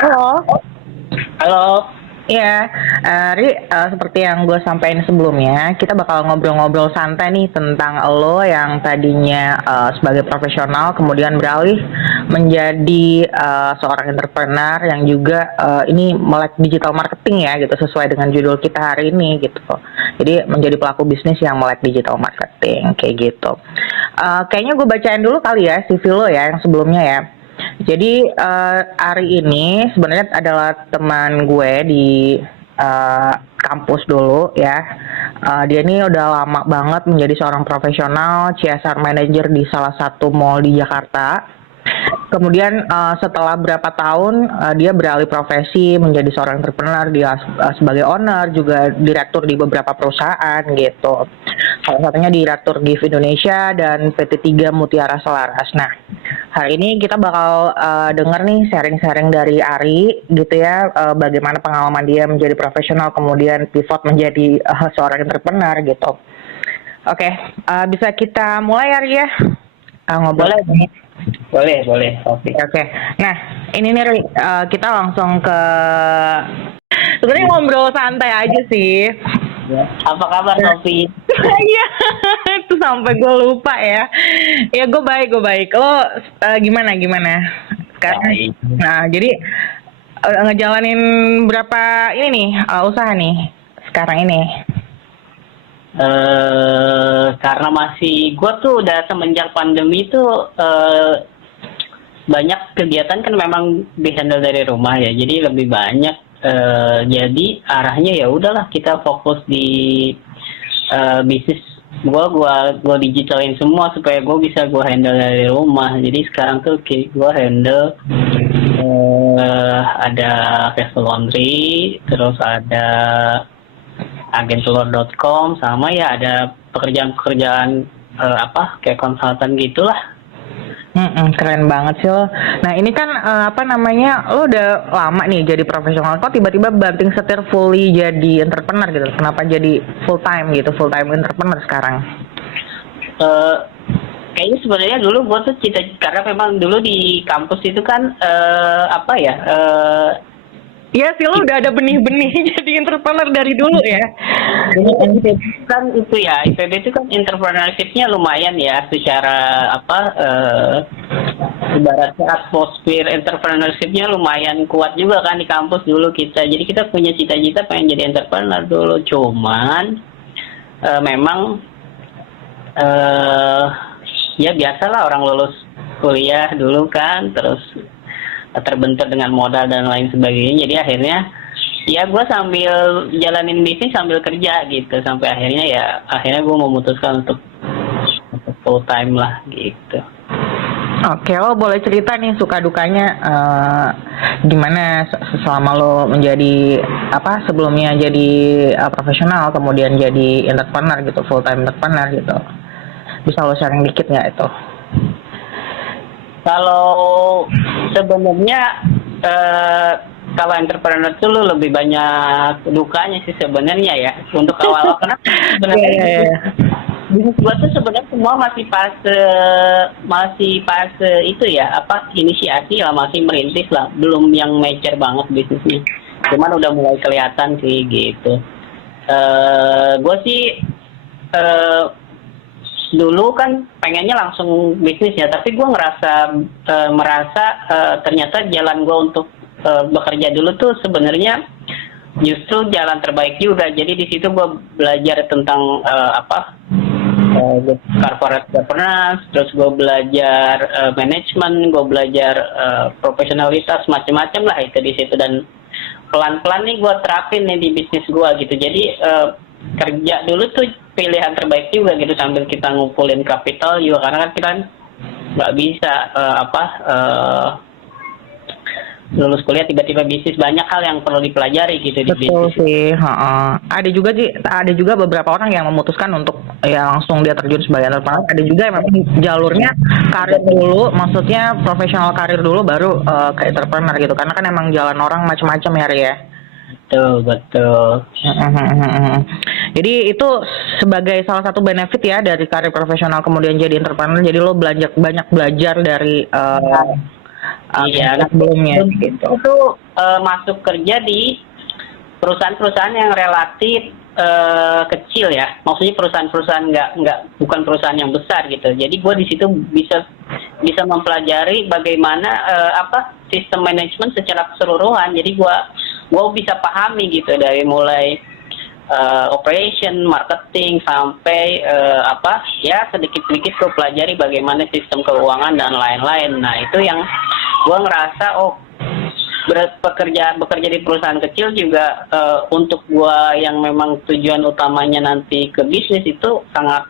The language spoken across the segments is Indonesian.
Halo, Halo, ya, Ri, seperti yang gue sampaikan sebelumnya, kita bakal ngobrol-ngobrol santai nih tentang lo yang tadinya sebagai profesional, kemudian beralih menjadi seorang entrepreneur yang juga ini melek digital marketing ya, gitu, sesuai dengan judul kita hari ini, gitu. Jadi menjadi pelaku bisnis yang melek digital marketing, kayak gitu. Kayaknya gue bacain dulu kali ya CV lo ya, yang sebelumnya ya. Jadi Ari ini sebenarnya adalah teman gue di kampus dulu ya. Dia ini udah lama banget menjadi seorang profesional CSR manager di salah satu mall di Jakarta. Kemudian setelah berapa tahun dia beralih profesi menjadi seorang entrepreneur, dia sebagai owner juga direktur di beberapa perusahaan gitu. Salah satunya direktur GIF Indonesia dan PT3 Mutiara Selaras. Nah, hari ini kita bakal denger nih sharing-sharing dari Ari gitu ya, bagaimana pengalaman dia menjadi profesional kemudian pivot menjadi seorang entrepreneur gitu. Oke, bisa kita mulai Ari ya, ngobrol. boleh, boleh, Sofi. Oke. Nah, ini nih Ri, kita langsung ke sebenarnya ngobrol santai aja sih. Ya. Apa kabar, Sofi? Iya, itu sampai gue lupa ya. Ya gue baik. Lo gimana gimana? Sekarang. Baik. Nah, jadi ngejalanin berapa ini nih usaha nih sekarang ini? Karena gue tuh udah semenjak pandemi tuh banyak kegiatan kan memang dihandle dari rumah ya, jadi lebih banyak. Jadi arahnya ya udahlah kita fokus di bisnis gue digitalin semua supaya gue bisa gue handle dari rumah. Jadi sekarang tuh gue handle ada Castle Laundry, terus ada agentelur.com, sama ya ada pekerjaan-pekerjaan kayak konsultan gitulah. Keren banget sih lo. Nah ini kan apa namanya, lo udah lama nih jadi profesional, kok tiba-tiba banting setir fully jadi entrepreneur gitu? Kenapa jadi full time gitu, full time entrepreneur sekarang? Eh, Kayaknya sebenarnya dulu gue tuh karena memang dulu di kampus itu kan Iya sih, lo udah ada benih-benih jadi entrepreneur dari dulu ya. kan itu ya, IPB itu kan entrepreneurship-nya lumayan ya, secara ibaratnya atmosfer entrepreneurship-nya lumayan kuat juga kan di kampus dulu kita. Jadi kita punya cita-cita pengen jadi entrepreneur dulu, cuman memang ya biasalah orang lulus kuliah dulu kan, terus terbentur dengan modal dan lain sebagainya. Jadi akhirnya ya gue sambil jalanin bisnis sambil kerja gitu, sampai akhirnya gue memutuskan untuk full time lah gitu. Oke, lo boleh cerita nih suka dukanya gimana selama lo menjadi sebelumnya jadi profesional kemudian jadi entrepreneur gitu, full time entrepreneur gitu. Bisa lo sharing dikit nggak itu? Kalau sebenarnya kalau entrepreneur itu lu lebih banyak dukanya sih sebenarnya ya, untuk awal-awal. Karena sebenarnya bisnis gua tuh sebenarnya semua masih fase itu ya, inisiasi lah, masih merintis lah, belum yang mature banget bisnisnya. Cuman udah mulai kelihatan sih gitu. Gue sih dulu kan pengennya langsung bisnis ya, tapi gue merasa ternyata jalan gue untuk bekerja dulu tuh sebenarnya justru jalan terbaik juga. Jadi di situ gue belajar tentang corporate governance, terus gue belajar manajemen, gue belajar profesionalitas, macam-macam lah itu di situ, dan pelan-pelan nih gue terapin nih di bisnis gue gitu. Jadi kerja dulu tuh pilihan terbaik juga gitu, sambil kita ngumpulin kapital juga, karena kan kita nggak bisa lulus kuliah tiba-tiba bisnis. Banyak hal yang perlu dipelajari gitu di bisnis. Betul sih. Ada juga beberapa orang yang memutuskan untuk ya langsung dia terjun sebagai entrepreneur. Ada juga yang memang jalurnya karir dulu, maksudnya profesional karir dulu baru ke entrepreneur gitu, karena kan emang jalan orang macam-macam ya Ria. Betul. Jadi itu sebagai salah satu benefit ya dari karir profesional kemudian jadi entrepreneur. Jadi lo banyak belajar dari Iya, nah, sebelumnya gitu. itu masuk kerja di perusahaan-perusahaan yang relatif kecil ya, maksudnya perusahaan-perusahaan bukan perusahaan yang besar gitu. Jadi gue di situ bisa mempelajari bagaimana sistem manajemen secara keseluruhan. Jadi gue bisa pahami gitu dari mulai operation, marketing sampai sedikit-sedikit gue pelajari bagaimana sistem keuangan dan lain-lain. Nah itu yang gue ngerasa bekerja di perusahaan kecil juga untuk gua yang memang tujuan utamanya nanti ke bisnis itu sangat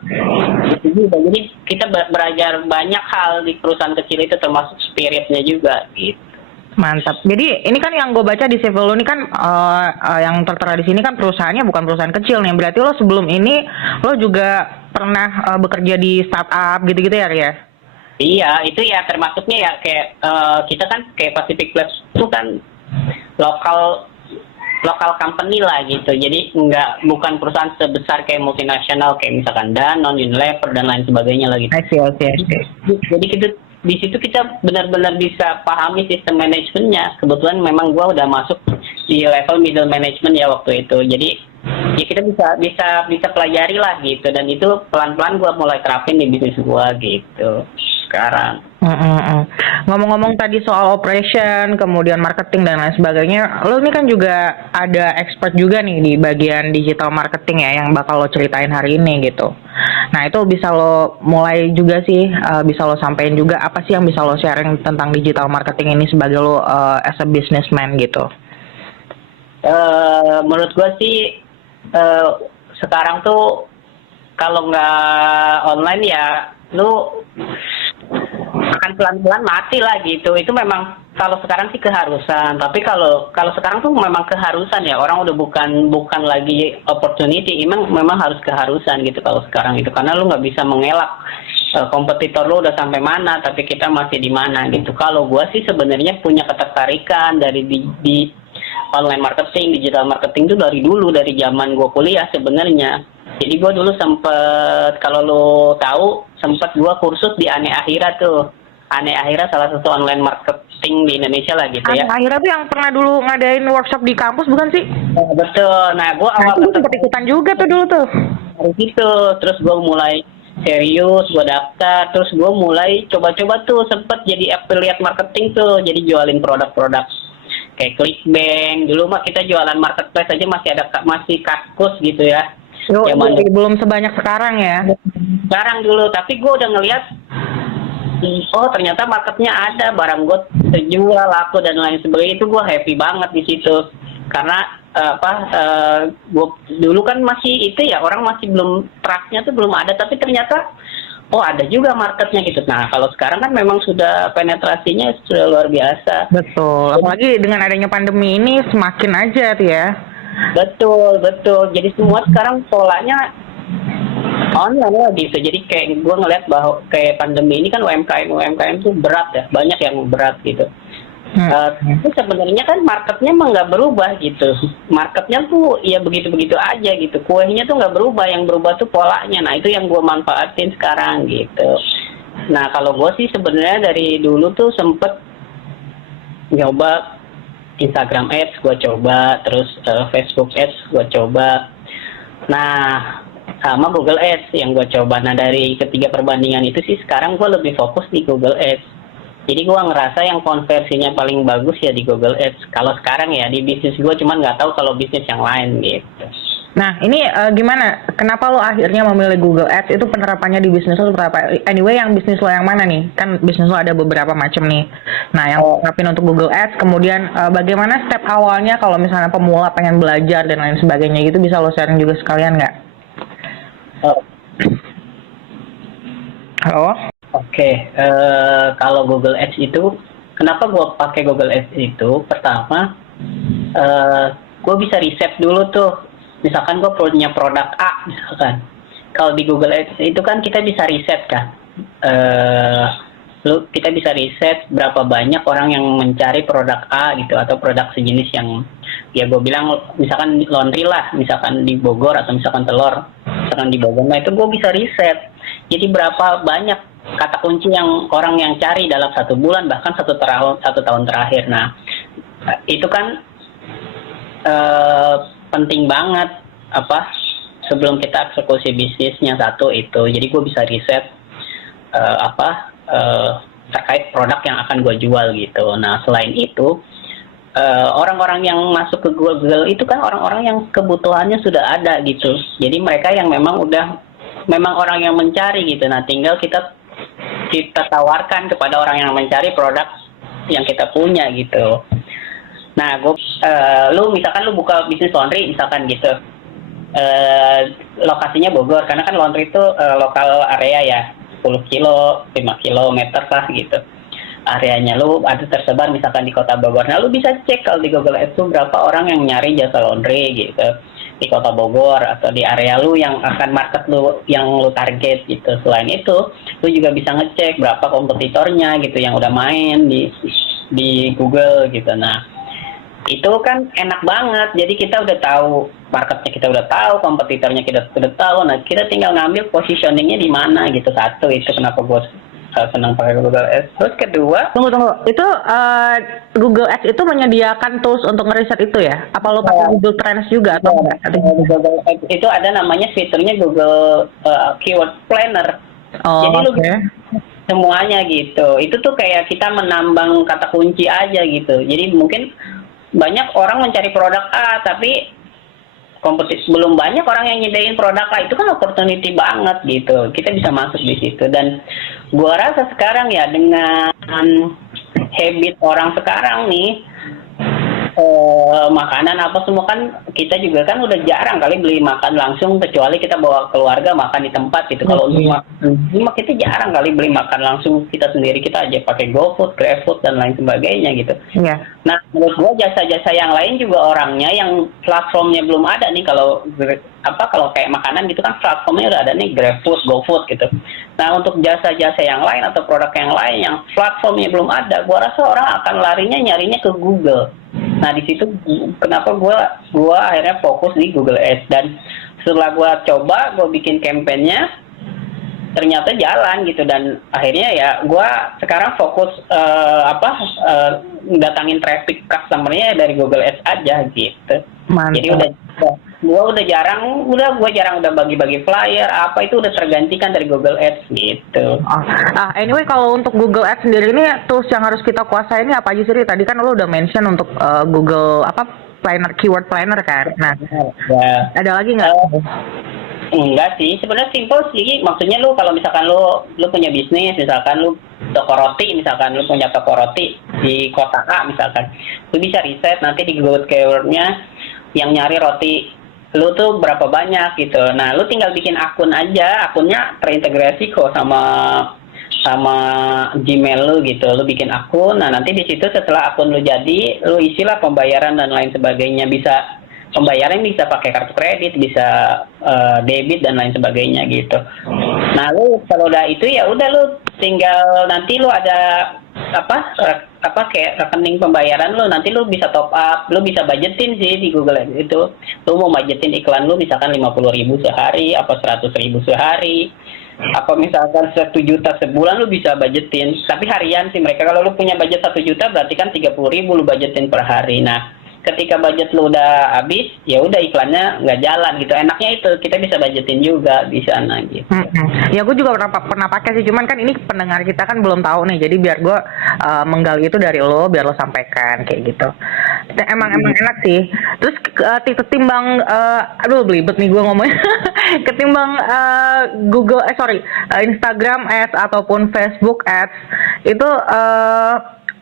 gitu juga. Jadi kita belajar banyak hal di perusahaan kecil itu termasuk spiritnya juga gitu. Mantap. Jadi ini kan yang gue baca di CV lo ini kan yang tertera di sini kan perusahaannya bukan perusahaan kecil nih. Berarti lo sebelum ini lo juga pernah bekerja di startup gitu-gitu ya, Ria? Iya, itu ya termasuknya ya kayak kita kan kayak Pacific Place itu kan lokal company lah gitu. Jadi bukan perusahaan sebesar kayak multinasional kayak misalkan Danone, Unilever dan lain sebagainya lah gitu. Jadi di situ kita benar-benar bisa pahami sistem manajemennya. Kebetulan memang gua udah masuk di level middle management ya waktu itu. Jadi ya kita bisa pelajari lah gitu, dan itu pelan-pelan gua mulai terapin di bisnis gua gitu sekarang. Ngomong-ngomong tadi soal operation, kemudian marketing dan lain sebagainya, lo ini kan juga ada expert juga nih di bagian digital marketing ya, yang bakal lo ceritain hari ini gitu. Nah itu bisa lo mulai juga sih, bisa lo sampein juga apa sih yang bisa lo sharing tentang digital marketing ini sebagai lo as a businessman gitu. Menurut gue sih sekarang tuh kalau nggak online ya lu akan pelan-pelan mati lah gitu. Itu memang kalau sekarang sih keharusan, tapi kalau sekarang tuh memang keharusan ya, orang udah bukan lagi opportunity, memang harus keharusan gitu kalau sekarang itu, karena lu nggak bisa mengelak kompetitor lu udah sampai mana tapi kita masih di mana gitu. Kalau gua sih sebenarnya punya ketertarikan dari di online marketing, digital marketing tuh dari dulu, dari zaman gua kuliah sebenarnya. Jadi gua dulu sempet, kalau lu tahu, sempet gua kursus di Ane Akhira tuh. Ane Akhira salah satu online marketing di Indonesia lah gitu ya. Ane Akhira tuh yang pernah dulu ngadain workshop di kampus bukan sih? Betul. Nah gua awal sempat ikutan juga tuh dulu tuh. Dari situ, terus gua mulai serius, gue daftar, terus gue mulai coba-coba tuh, sempet jadi affiliate marketing tuh, jadi jualin produk-produk kayak Clickbank. Dulu mah kita jualan marketplace aja masih Kaskus gitu ya. Belum sebanyak sekarang ya. Sekarang dulu, tapi gue udah ngeliat, oh ternyata marketnya ada, barang gue terjual, laku dan lain sebagainya. Itu gue happy banget di situ, karena gue dulu kan masih itu ya, orang masih belum, trustnya tuh belum ada, tapi ternyata oh ada juga marketnya gitu. Nah kalau sekarang kan memang sudah penetrasinya sudah luar biasa. Betul, apalagi dengan adanya pandemi ini semakin aja tuh ya. Betul, jadi semua sekarang polanya online lah gitu. Jadi kayak gue ngeliat bahwa kayak pandemi ini kan UMKM tuh berat ya, banyak yang berat gitu. Itu sebenarnya kan marketnya emang nggak berubah gitu. Marketnya tuh ya begitu-begitu aja gitu. Kuenya tuh nggak berubah, yang berubah tuh polanya. Nah itu yang gue manfaatin sekarang gitu. Nah kalau gue sih sebenarnya dari dulu tuh sempet nyoba Instagram Ads, gue coba, terus Facebook Ads gue coba. Nah sama Google Ads yang gue coba. Nah dari ketiga perbandingan itu sih sekarang gue lebih fokus di Google Ads. Jadi gue ngerasa yang konversinya paling bagus ya di Google Ads. Kalau sekarang ya di bisnis gue, cuman nggak tahu kalau bisnis yang lain gitu. Nah ini gimana? Kenapa lo akhirnya memilih Google Ads? Itu penerapannya di bisnis lo seperti apa? Anyway, yang bisnis lo yang mana nih? Kan bisnis lo ada beberapa macam nih. Nah yang terapin untuk Google Ads, kemudian bagaimana step awalnya kalau misalnya pemula pengen belajar dan lain sebagainya gitu, bisa lo sharing juga sekalian nggak? Halo? Oke, kalau Google Ads itu, kenapa gue pakai Google Ads itu? Pertama, gue bisa riset dulu tuh. Misalkan gue punya produk A, misalkan. Kalau di Google Ads itu kan kita bisa riset kan. Kita bisa riset berapa banyak orang yang mencari produk A gitu, atau produk sejenis yang, ya gue bilang misalkan laundry lah, misalkan di Bogor, atau misalkan telur, misalkan di Bogor. Nah itu gue bisa riset. Jadi berapa banyak kata kunci yang orang yang cari dalam 1 bulan bahkan 1 tahun terakhir. Nah, itu kan penting banget sebelum kita eksekusi bisnisnya. Satu itu, jadi gue bisa riset terkait produk yang akan gue jual gitu. Nah, selain itu orang-orang yang masuk ke Google itu kan orang-orang yang kebutuhannya sudah ada gitu. Jadi mereka yang memang orang yang mencari gitu. Nah, tinggal kita tawarkan kepada orang yang mencari produk yang kita punya gitu. Nah, lu misalkan lu buka bisnis laundry misalkan gitu. Lokasinya Bogor, karena kan laundry itu lokal area ya, 10 kilo, 5 kilometer lah gitu. Areanya lu ada tersebar misalkan di kota Bogor. Nah, lu bisa cek kalau di Google Ads tuh berapa orang yang nyari jasa laundry gitu di kota Bogor atau di area lu yang akan market lu yang lu target gitu. Selain itu, lu juga bisa ngecek berapa kompetitornya gitu yang udah main di Google gitu. Nah, itu kan enak banget. Jadi kita udah tahu marketnya, kita udah tahu kompetitornya, kita udah tahu. Nah, kita tinggal ngambil positioningnya di mana gitu. Satu itu kenapa gue senang pakai Google Ads. Terus kedua, Tunggu. Itu Google Ads itu menyediakan tools untuk ngeriset itu ya? Apa lo pakai Google Trends juga atau enggak? Google Ads itu ada namanya fiturnya Google Keyword Planner. Oh, jadi lu okay. semuanya gitu. Itu tuh kayak kita menambang kata kunci aja gitu. Jadi mungkin banyak orang mencari produk A, tapi kompetisi belum banyak orang yang nyediain produk A. Itu kan opportunity banget gitu. Kita bisa masuk di situ. Dan gua rasa sekarang ya dengan habit orang sekarang nih, makanan apa semua kan kita juga kan udah jarang kali beli makan langsung, kecuali kita bawa keluarga makan di tempat gitu. Kalau untuk makan kita jarang kali beli makan langsung kita sendiri, kita aja pakai GoFood, GrabFood dan lain sebagainya gitu. Yeah. Nah, menurut gua jasa-jasa yang lain juga orangnya yang platformnya belum ada nih. Kalau kayak makanan gitu kan platformnya udah ada nih, GrabFood, GoFood gitu. Nah, untuk jasa-jasa yang lain atau produk yang lain yang platformnya belum ada, gua rasa orang akan larinya nyarinya ke Google. Nah, di situ kenapa gua akhirnya fokus di Google Ads. Dan setelah gua coba, gua bikin kampanyenya, ternyata jalan gitu. Dan akhirnya ya gua sekarang fokus datangin traffic customer-nya dari Google Ads aja gitu. Mantap. Jadi gua jarang udah bagi-bagi flyer itu udah tergantikan dari Google Ads gitu. Anyway, kalau untuk Google Ads sendiri ini tools yang harus kita kuasai ini apa aja sih? Tadi kan lo udah mention untuk Google Planner, Keyword Planner kan. Nah, ya. Ada lagi nggak? Enggak sih, sebenarnya simple sih. Maksudnya lu kalau misalkan lu punya bisnis, misalkan lu toko roti, misalkan lu punya toko roti di kota A misalkan, lu bisa riset nanti di Google Keyword-nya yang nyari roti lu tuh berapa banyak gitu. Nah, lu tinggal bikin akun aja, akunnya terintegrasi kok sama Gmail lu gitu. Lu bikin akun, nah nanti di situ setelah akun lu jadi, lu isilah pembayaran dan lain sebagainya. Pembayaran bisa pakai kartu kredit, bisa debit dan lain sebagainya gitu. Nah, lu kalau udah itu ya udah lu tinggal nanti lu ada kayak rekening pembayaran lu, nanti lu bisa top up, lu bisa budgetin sih di Google Ads itu. Lu mau budgetin iklan lu misalkan 50.000 sehari, apa 100.000 sehari, apa misalkan 1 juta sebulan, lu bisa budgetin. Tapi harian sih mereka. Kalau lu punya budget 1 juta berarti kan 30.000 lu budgetin per hari. Nah, ketika budget lu udah habis, ya udah iklannya nggak jalan gitu. Enaknya itu kita bisa budgetin juga di sana gitu. Ya gue juga pernah pakai sih, cuman kan ini pendengar kita kan belum tahu nih, jadi biar gue menggali itu dari lo, biar lo sampaikan kayak gitu. Emang enak sih. Terus ketimbang belibet nih gue ngomongnya. Ketimbang Instagram Ads ataupun Facebook Ads itu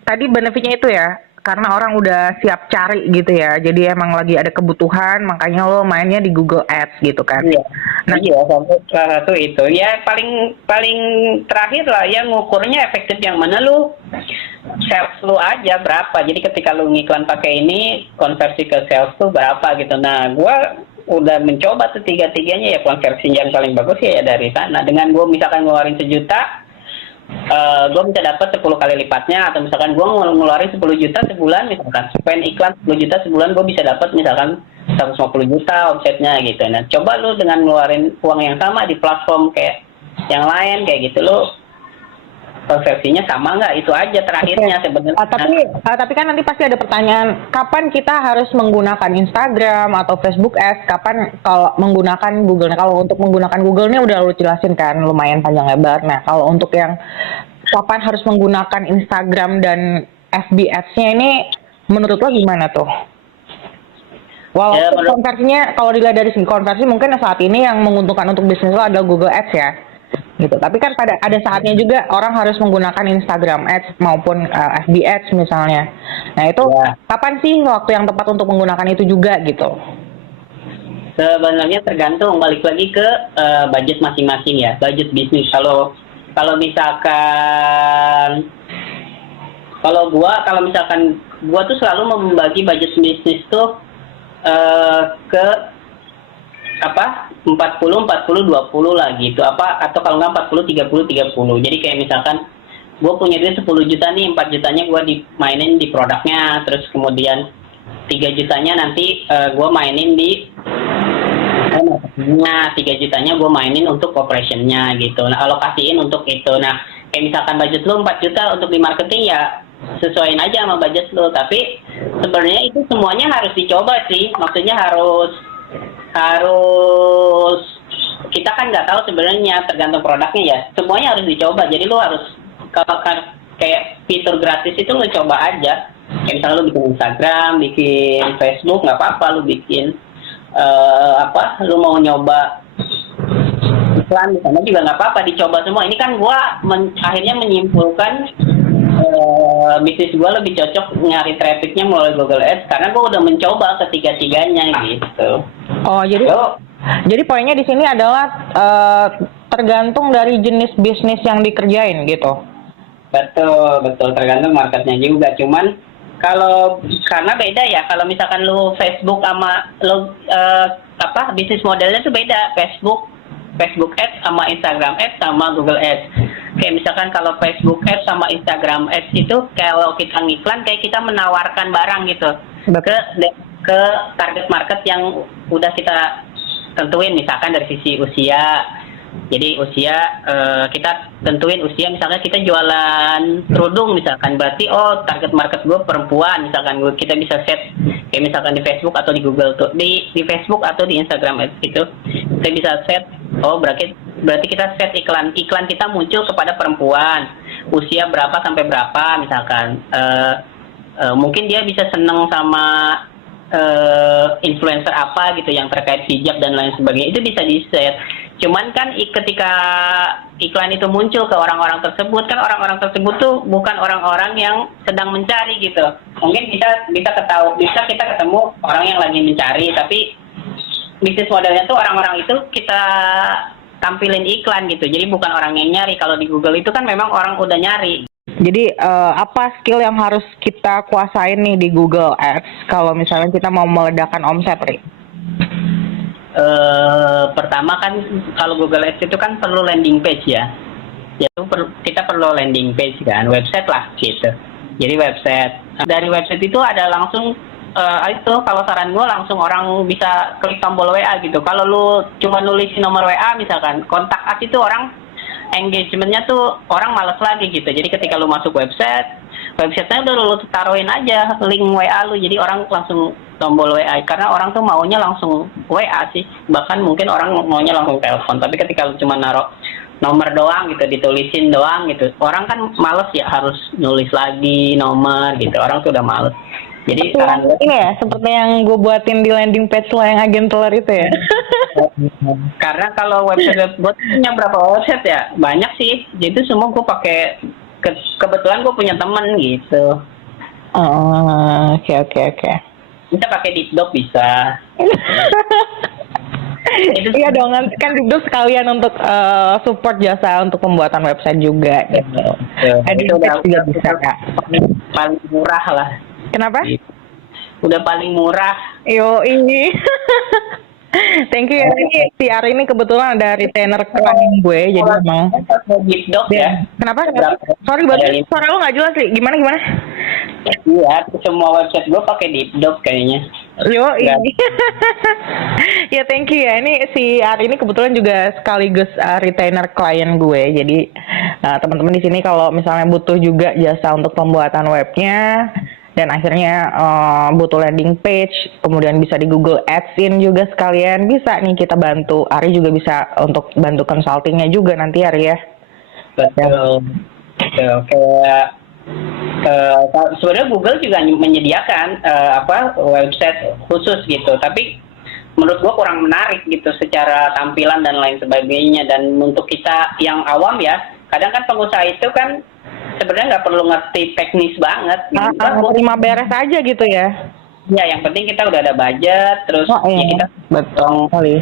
tadi benefitnya itu ya, karena orang udah siap cari gitu ya, jadi emang lagi ada kebutuhan, makanya lo mainnya di Google Ads gitu kan. Iya. Nah, iya, salah satu itu ya paling terakhir lah ya, ngukurnya efektif yang mana, lu sales lu aja berapa. Jadi ketika lu ngiklan pakai ini, konversi ke sales tuh berapa gitu. Nah, gua udah mencoba tuh tiga-tiganya ya, konversi yang paling bagus ya dari sana. Dengan gua misalkan ngeluarin 1 juta, gue bisa dapat 10 kali lipatnya. Atau misalkan gue ngeluarin 10 juta sebulan, misalkan spend iklan 10 juta sebulan, gue bisa dapat misalkan 150 juta omsetnya gitu. Nah, coba lu dengan ngeluarin uang yang sama di platform kayak yang lain kayak gitu, lu konversinya sama nggak, itu aja terakhirnya sebenarnya. Tapi kan nanti pasti ada pertanyaan, kapan kita harus menggunakan Instagram atau Facebook Ads, kapan kalau menggunakan Google. Nah, kalau untuk menggunakan Google ini udah lu jelasin kan, lumayan panjang lebar. Nah, kalau untuk yang kapan harus menggunakan Instagram dan FB Ads-nya ini menurut lo gimana tuh? Walaupun konversinya, kalau dilihat dari segi konversi mungkin saat ini yang menguntungkan untuk bisnis lo adalah Google Ads ya, gitu. Tapi kan ada saatnya juga orang harus menggunakan Instagram Ads maupun FB Ads misalnya. Nah itu kapan sih waktu yang tepat untuk menggunakan itu juga gitu? Sebenarnya tergantung, balik lagi ke budget masing-masing ya, budget bisnis. Kalau misalkan gua tuh selalu membagi budget bisnis tuh ke 40 20 lah gitu, atau kalau nggak 40 30 30. Jadi kayak misalkan gue punya duit 10 juta nih, 4 jutanya gue dimainin di produknya, terus kemudian 3 jutanya nanti gue mainin di 3 jutanya gue mainin untuk operationnya gitu. Nah, alokasiin untuk itu. Nah, kayak misalkan budget lu 4 juta untuk di marketing, ya sesuaiin aja sama budget lu. Tapi sebenarnya itu semuanya harus dicoba sih. Maksudnya harus kita kan nggak tahu sebenarnya, tergantung produknya ya. Semuanya harus dicoba. Jadi lu harus, kalau kayak fitur gratis itu lu coba aja. Kayak misalnya lu bikin Instagram, bikin Facebook, nggak apa-apa lu bikin lu mau nyoba iklan di sana juga nggak apa-apa, dicoba semua. Ini kan gua akhirnya menyimpulkan bisnis gue lebih cocok nyari trafficnya melalui Google Ads karena gue udah mencoba ketiga-tiganya gitu. Oh, jadi poinnya di sini adalah tergantung dari jenis bisnis yang dikerjain gitu. Betul tergantung marketnya juga. Cuman karena beda ya, kalau misalkan lu Facebook sama bisnis modelnya tuh beda. Facebook Ads sama Instagram Ads sama Google Ads. Kayak misalkan kalau Facebook Ads sama Instagram Ads itu kalau kita ngiklan kayak kita menawarkan barang gitu ke target market yang udah kita tentuin, misalkan dari sisi usia. Jadi usia kita tentuin usia, misalkan kita jualan kerudung misalkan, berarti target market gue perempuan misalkan. Kita bisa set kayak misalkan di Facebook atau di Google tuh, di Facebook atau di Instagram Ads itu kita bisa set berarti kita set iklan kita muncul kepada perempuan usia berapa sampai berapa misalkan. Mungkin dia bisa seneng sama influencer apa gitu yang terkait hijab dan lain sebagainya, itu bisa di set. Cuman kan ketika iklan itu muncul ke orang-orang tersebut, kan orang-orang tersebut tuh bukan orang-orang yang sedang mencari gitu. Mungkin bisa kita ketemu orang yang lagi mencari, tapi bisnis modelnya tuh orang-orang itu kita tampilin iklan gitu. Jadi bukan orang yang nyari. Kalau di Google itu kan memang orang udah nyari. Jadi apa skill yang harus kita kuasain nih di Google Ads kalau misalnya kita mau meledakkan omset, Ri? Pertama kan kalau Google Ads itu kan perlu landing page ya. Kita perlu landing page kan, website lah gitu. Jadi website. Dari website itu ada langsung itu kalau saran gue langsung orang bisa klik tombol WA gitu. Kalau lu cuma nulis nomor WA misalkan, kontak us itu orang engagementnya tuh orang males lagi gitu. Jadi ketika lu masuk websitenya udah lu taruhin aja link WA lu, jadi orang langsung tombol WA, karena orang tuh maunya langsung WA sih, bahkan mungkin orang maunya langsung telepon. Tapi ketika lu cuma naruh nomor doang gitu, ditulisin doang gitu, orang kan males ya harus nulis lagi nomor gitu, orang tuh udah males. Jadi saran gue ini ya, seperti yang gue buatin di landing page lo yang agen teler itu ya. Karena kalau website gue punya berapa website ya, banyak sih. Jadi semua gue pakai, kebetulan gue punya temen gitu. Oke. Kita pakai Dipdoc bisa. Iya dong, kan Dipdoc sekalian untuk support jasa untuk pembuatan website juga gitu. Itu udah juga bisa Kak. Paling murah lah. Kenapa? Udah paling murah. Yo ini. Thank you ya. Ini si Ari ini kebetulan ada retainer klien gue, jadi emang. Dipdoc ya. Kenapa? Sorry banget, suara lo nggak jelas sih. Gimana? Iya, semua website gue pakai Dipdoc kayaknya. Yo, Nggak. ya thank you ya. Ini si Ari ini kebetulan juga sekaligus retainer klien gue. Jadi teman-teman di sini kalau misalnya butuh juga jasa untuk pembuatan webnya dan akhirnya butuh landing page, kemudian bisa di Google Ads-in juga sekalian, bisa nih kita bantu. Ari juga bisa untuk bantu consultingnya juga nanti Ari ya. Betul. Betul. Kayak sebenarnya Google juga menyediakan website khusus gitu, tapi menurut gua kurang menarik gitu secara tampilan dan lain sebagainya. Dan untuk kita yang awam ya, kadang kan pengusaha itu kan sebenarnya nggak perlu ngerti teknis banget gitu. Terima beres aja gitu ya. Ya, yang penting kita udah ada budget, terus ya kita betul kali.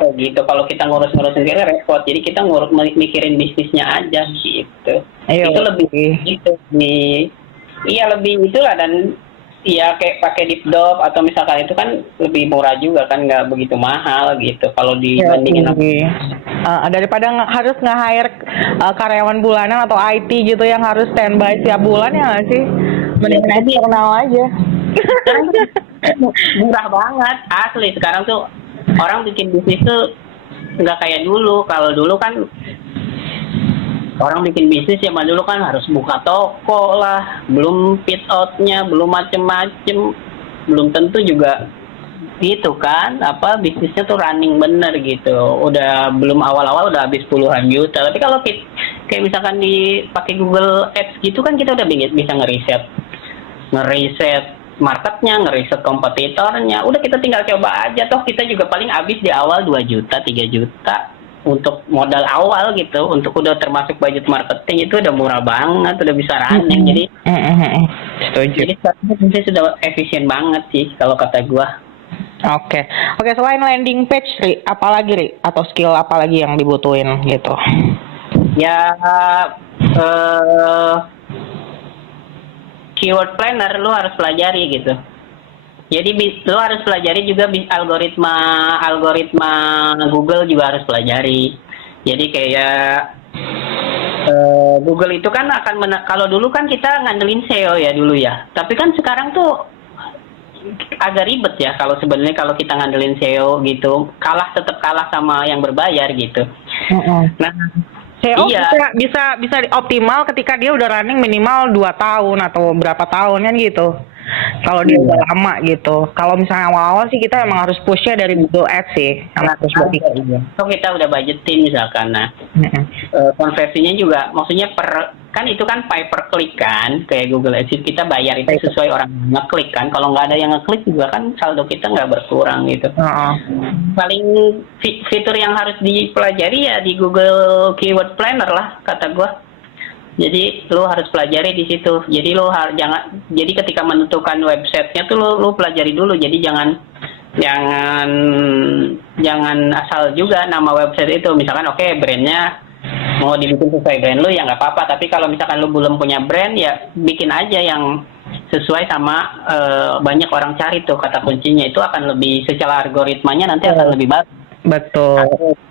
kayak gitu. Kalau kita ngurus-ngurus sendiri repot, jadi kita mikirin bisnisnya aja gitu. Itu lebih gitu iya lebih itulah. Dan iya kayak pakai DeepDob atau misalkan itu kan lebih murah juga kan, nggak begitu mahal gitu kalau dibandingin daripada harus nge-hire karyawan bulanan atau IT gitu yang harus standby tiap bulan, ya nggak sih? Mendingan internal aja. Murah banget asli. Sekarang tuh orang bikin bisnis tuh nggak kayak dulu. Kalau dulu kan orang bikin bisnis ya dulu kan harus buka toko lah, belum fit outnya, belum macem-macem, belum tentu juga gitu kan bisnisnya tuh running bener gitu. Udah belum awal-awal udah habis puluhan juta. Tapi kalau kayak misalkan dipakai Google Ads gitu kan, kita udah bisa ngeriset marketnya, ngeriset kompetitornya. Udah kita tinggal coba aja, toh kita juga paling habis di awal 2 juta 3 juta untuk modal awal gitu. Untuk udah termasuk budget marketing itu udah murah banget, udah bisa running. Jadi setuju. Jadi sekarang sudah efisien banget sih kalau kata gua. Oke, selain landing page, Ri, apalagi Ri? Atau skill apalagi yang dibutuhin gitu? Ya keyword planner lu harus pelajari gitu. Jadi lu harus pelajari juga algoritma Google juga harus pelajari. Jadi kayak Google itu kan kalau dulu kan kita ngandelin SEO ya dulu ya. Tapi kan sekarang tuh agak ribet ya kalau kita ngandelin SEO gitu. Tetap kalah sama yang berbayar gitu. Nah, SEO bisa optimal ketika dia udah running minimal 2 tahun atau berapa tahun kan gitu. Kalau dia udah lama gitu. Kalau misalnya awal-awal sih kita emang harus pushnya dari Google Ads sih. So kita udah budgetin misalkan, konversinya juga, maksudnya kan itu kan pay per klik kan, kayak Google Ads kita bayar itu sesuai orang ngeklik kan. Kalau nggak ada yang ngeklik juga kan saldo kita nggak berkurang gitu. Paling fitur yang harus dipelajari ya di Google Keyword Planner lah kata gua. Jadi lu harus pelajari di situ. Jadi jadi ketika menentukan websitenya tuh lu pelajari dulu. Jadi jangan asal juga nama website itu. Misalkan brandnya mau dibikin sesuai brand lu ya nggak apa-apa. Tapi kalau misalkan lu belum punya brand ya bikin aja yang sesuai sama banyak orang cari tuh kata kuncinya. Itu akan lebih secara algoritmanya nanti akan lebih bagus. Betul.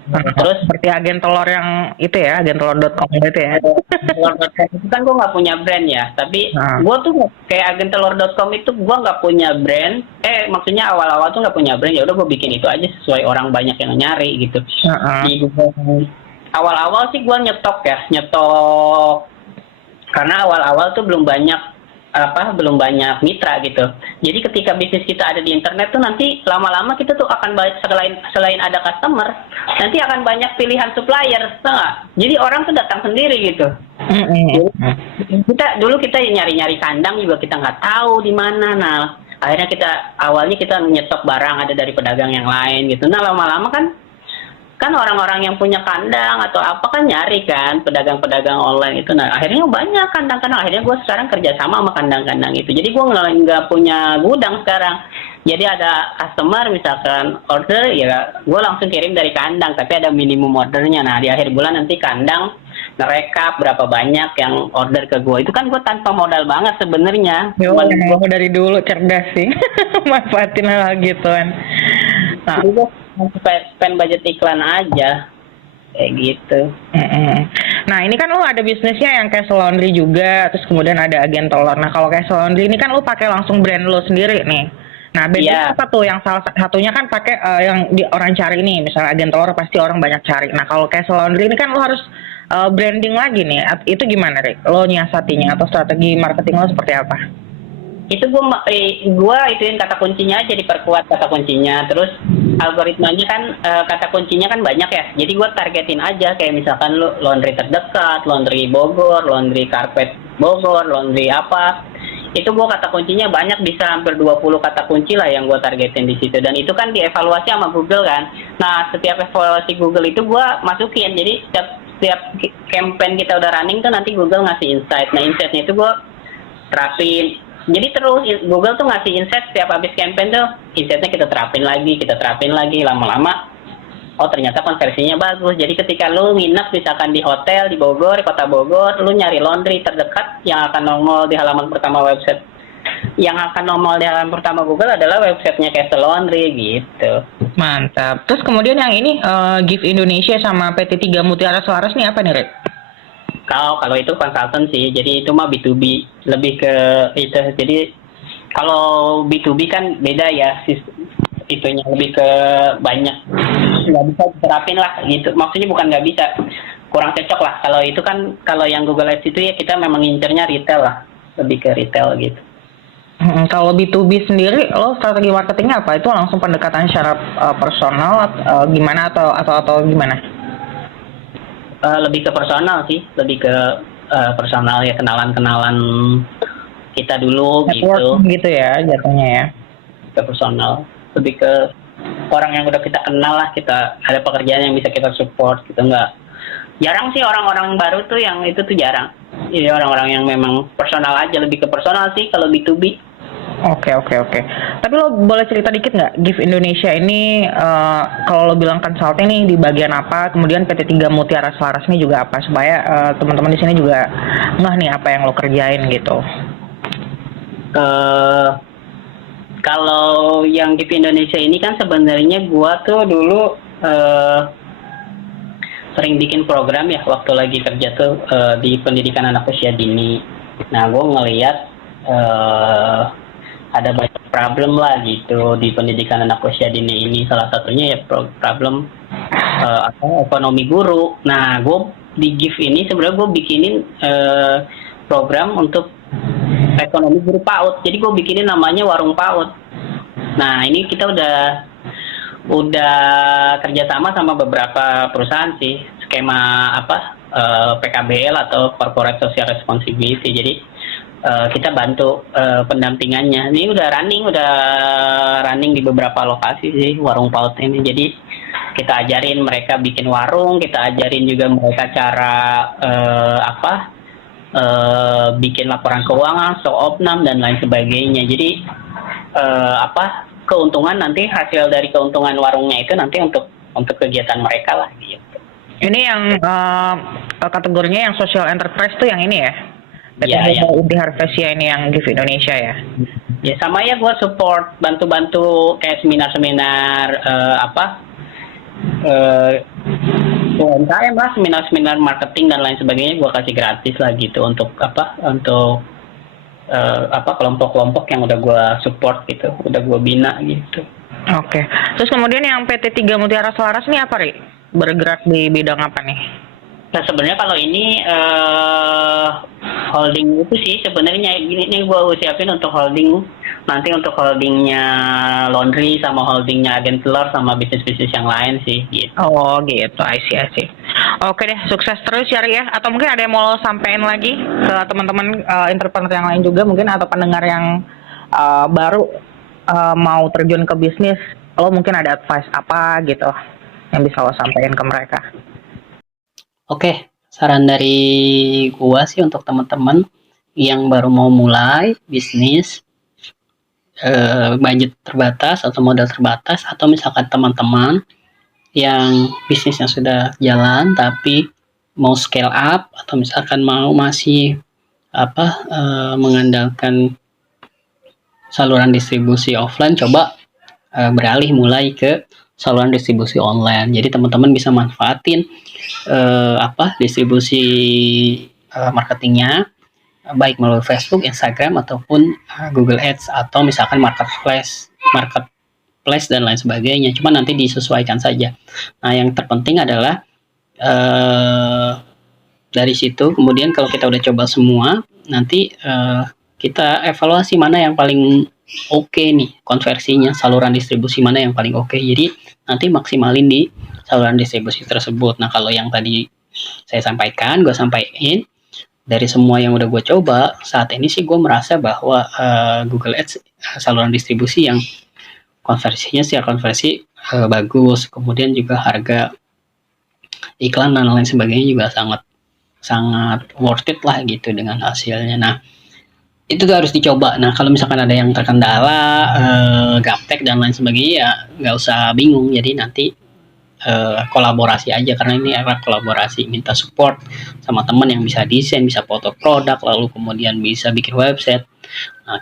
Terus seperti agen telur yang itu ya, agentelor.com gitu ya. Telur.com itu kan gue nggak punya brand ya, tapi gue tuh kayak agentelor.com itu gue nggak punya brand. Maksudnya awal-awal tuh nggak punya brand, ya udah gue bikin itu aja sesuai orang banyak yang nyari gitu. Di Google awal-awal sih gue nyetok karena awal-awal tuh belum banyak mitra gitu. Jadi ketika bisnis kita ada di internet tuh nanti lama-lama kita tuh akan selain ada customer, nanti akan banyak pilihan supplier, jadi orang tuh datang sendiri gitu. Kita nyari-nyari kandang juga kita nggak tahu di mana. Nah, akhirnya awalnya kita nyetok barang ada dari pedagang yang lain gitu. Nah, lama-lama kan orang-orang yang punya kandang atau apa kan nyari kan pedagang-pedagang online itu. Nah, akhirnya banyak kandang-kandang. Akhirnya gue sekarang kerjasama sama kandang-kandang itu. Jadi gue nggak punya gudang sekarang. Jadi ada customer misalkan order, ya gue langsung kirim dari kandang. Tapi ada minimum ordernya. Nah, di akhir bulan nanti kandang ngerekap berapa banyak yang order ke gue. Itu kan gue tanpa modal banget sebenarnya. Gue dari dulu cerdas sih. Manfaatin hal gituan. Nah, spend budget iklan aja kayak gitu. Nah, ini kan lo ada bisnisnya yang Castle Laundry juga, terus kemudian ada agen telur. Nah, kalau Castle Laundry ini kan lo pakai langsung brand lo sendiri nih. Nah, bedanya Iya, apa tuh? Yang salah satunya kan pakai yang orang cari nih, misalnya agen telur pasti orang banyak cari. Nah, kalau kayak laundry ini kan lo harus branding lagi nih. Itu gimana, Rik? Lo nyiasatinya atau strategi marketing lo seperti apa? itu gua ituin kata kuncinya aja, diperkuat kata kuncinya, terus algoritmanya kan kata kuncinya kan banyak ya, jadi gua targetin aja kayak misalkan lu laundry terdekat, laundry Bogor, laundry karpet Bogor, laundry apa, itu gua kata kuncinya banyak, bisa hampir 20 kata kunci lah yang gua targetin di situ, dan itu kan dievaluasi sama Google kan. Nah, setiap evaluasi Google itu gua masukin, jadi setiap campaign kita udah running tuh nanti Google ngasih insight. Nah, insightnya itu gua terapin, jadi terus Google tuh ngasih insight setiap habis campaign tuh, insightnya kita terapin lagi, lama-lama oh ternyata konversinya bagus. Jadi ketika lu nginep misalkan di hotel di Bogor, kota Bogor, lu nyari laundry terdekat yang akan nongol di halaman pertama website, yang akan nongol di halaman pertama Google adalah websitenya Castle Laundry gitu. Mantap. Terus kemudian yang ini Gift Indonesia sama PT 3 Mutiara Selaras nih apa nih, Rik? Kalau itu konsultan sih, jadi itu mah B2B, lebih ke itu. Jadi kalau B2B kan beda ya, itunya lebih ke banyak, nggak bisa diterapin lah gitu. Maksudnya bukan nggak bisa, kurang cocok lah. Kalau itu kan, kalau yang Google Ads itu ya kita memang ngincernya retail lah, lebih ke retail gitu. Kalau B2B sendiri, lo strategi marketingnya apa? Itu langsung pendekatan secara personal gimana atau gimana? Lebih ke personal sih, lebih ke personal ya, kenalan-kenalan kita dulu Network gitu, gitu ya jatuhnya ya. ke personal, lebih ke orang yang udah kita kenal lah, kita ada pekerjaan yang bisa kita support gitu. Nggak, jarang sih orang-orang baru tuh yang itu tuh jarang, jadi orang-orang yang memang personal aja, lebih ke personal sih kalau B2B. Oke, oke, oke. Tapi lo boleh cerita dikit nggak, Gift Indonesia ini kalau lo bilang consulting nih di bagian apa, kemudian PT 3 Mutiara Selaras ini juga apa, supaya teman-teman di sini juga ngeh nih apa yang lo kerjain gitu. eh Kalau yang di Indonesia ini kan sebenarnya gua tuh dulu sering bikin program ya waktu lagi kerja tuh di pendidikan anak usia dini. Nah, gue ngeliat ada banyak problem lah gitu di pendidikan anak usia dini ini. Salah satunya ya problem ekonomi guru. Nah, gue di GIF ini sebenarnya gue bikinin program untuk ekonomi guru PAUD. Jadi gue bikinin namanya Warung PAUD. Nah, ini kita udah kerjasama sama beberapa perusahaan sih, skema PKBL atau Corporate Social Responsibility. Jadi kita bantu pendampingannya. Ini udah running di beberapa lokasi sih warung PAUD ini. Jadi kita ajarin mereka bikin warung, kita ajarin juga mereka cara bikin laporan keuangan, stok opnam dan lain sebagainya. Jadi keuntungan nanti, hasil dari keuntungan warungnya itu nanti untuk kegiatan mereka lah gitu. Ini yang kategorinya yang social enterprise tuh yang ini ya? Iya, ya. Inti Harvesia ini yang Gift Indonesia ya? Ya sama ya, gue support bantu-bantu kayak seminar-seminar UMKM lah, seminar-seminar marketing dan lain sebagainya gue kasih gratis lah gitu untuk kelompok-kelompok yang udah gue support gitu, udah gue bina gitu. Oke. Terus kemudian yang PT 3 Mutiara Selaras ini apa, Ri? Bergerak di bidang apa nih? Nah, sebenarnya kalau ini holding itu sih sebenarnya ini gue siapin untuk holding, nanti untuk holdingnya laundry sama holdingnya agen telur sama bisnis-bisnis yang lain sih gitu. Oh gitu, I see. Oke deh, sukses terus ya, Ri ya. Atau mungkin ada yang mau lo sampein lagi ke teman-teman entrepreneur yang lain juga mungkin, atau pendengar yang baru mau terjun ke bisnis, lo mungkin ada advice apa gitu yang bisa lo sampaikan ke mereka? Oke, saran dari gua sih untuk teman-teman yang baru mau mulai bisnis, budget terbatas atau modal terbatas, atau misalkan teman-teman yang bisnisnya sudah jalan tapi mau scale up, atau misalkan mau masih mengandalkan saluran distribusi offline, coba beralih mulai ke saluran distribusi online. Jadi teman-teman bisa manfaatin distribusi marketingnya baik melalui Facebook, Instagram ataupun Google Ads atau misalkan marketplace marketplace dan lain sebagainya. Cuma nanti disesuaikan saja. Nah, yang terpenting adalah dari situ kemudian kalau kita udah coba semua, nanti kita evaluasi mana yang paling oke nih konversinya, saluran distribusi mana yang paling oke. Jadi nanti maksimalin di saluran distribusi tersebut. Nah, kalau yang tadi gue sampaikan dari semua yang udah gue coba, saat ini sih gue merasa bahwa Google Ads saluran distribusi yang konversinya secara konversi bagus, kemudian juga harga iklan dan lain sebagainya juga sangat worth it lah gitu dengan hasilnya. Nah, itu tuh harus dicoba. Nah, kalau misalkan ada yang terkendala, gaptek dan lain sebagainya, ya nggak usah bingung. Jadi nanti kolaborasi aja, karena ini era kolaborasi, minta support sama teman yang bisa desain, bisa foto produk, lalu kemudian bisa bikin website. Nah,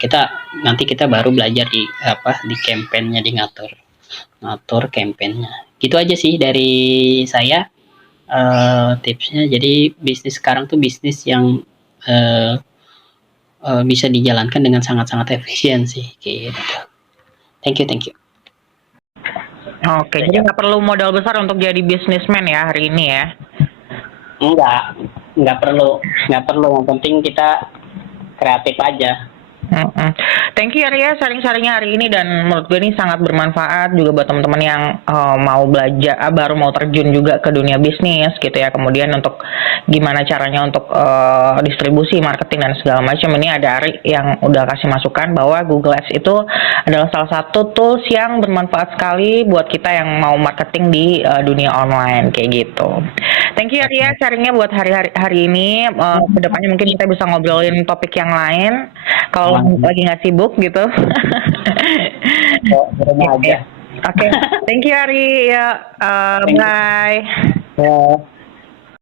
nanti kita baru belajar di campaign-nya, di ngatur campaign-nya. Gitu aja sih dari saya tipsnya. Jadi bisnis sekarang tuh bisnis yang bisa dijalankan dengan sangat-sangat efisien sih gitu. Thank you. Oke, jadi nggak perlu modal besar untuk jadi businessman ya hari ini ya? Nggak perlu. Yang penting kita kreatif aja. Thank you Arya sharing-sharingnya hari ini, dan menurut gue ini sangat bermanfaat juga buat teman-teman yang mau belajar, baru mau terjun juga ke dunia bisnis gitu ya. Kemudian untuk gimana caranya untuk distribusi, marketing dan segala macam. Ini ada Ari yang udah kasih masukan bahwa Google Ads itu adalah salah satu tools yang bermanfaat sekali buat kita yang mau marketing di dunia online kayak gitu. Thank you Arya sharingnya buat hari ini. Kedepannya mungkin kita bisa ngobrolin topik yang lain kalau lagi nggak sibuk gitu. Aja. Oke. Thank you Ari. Ya, bye. Ya.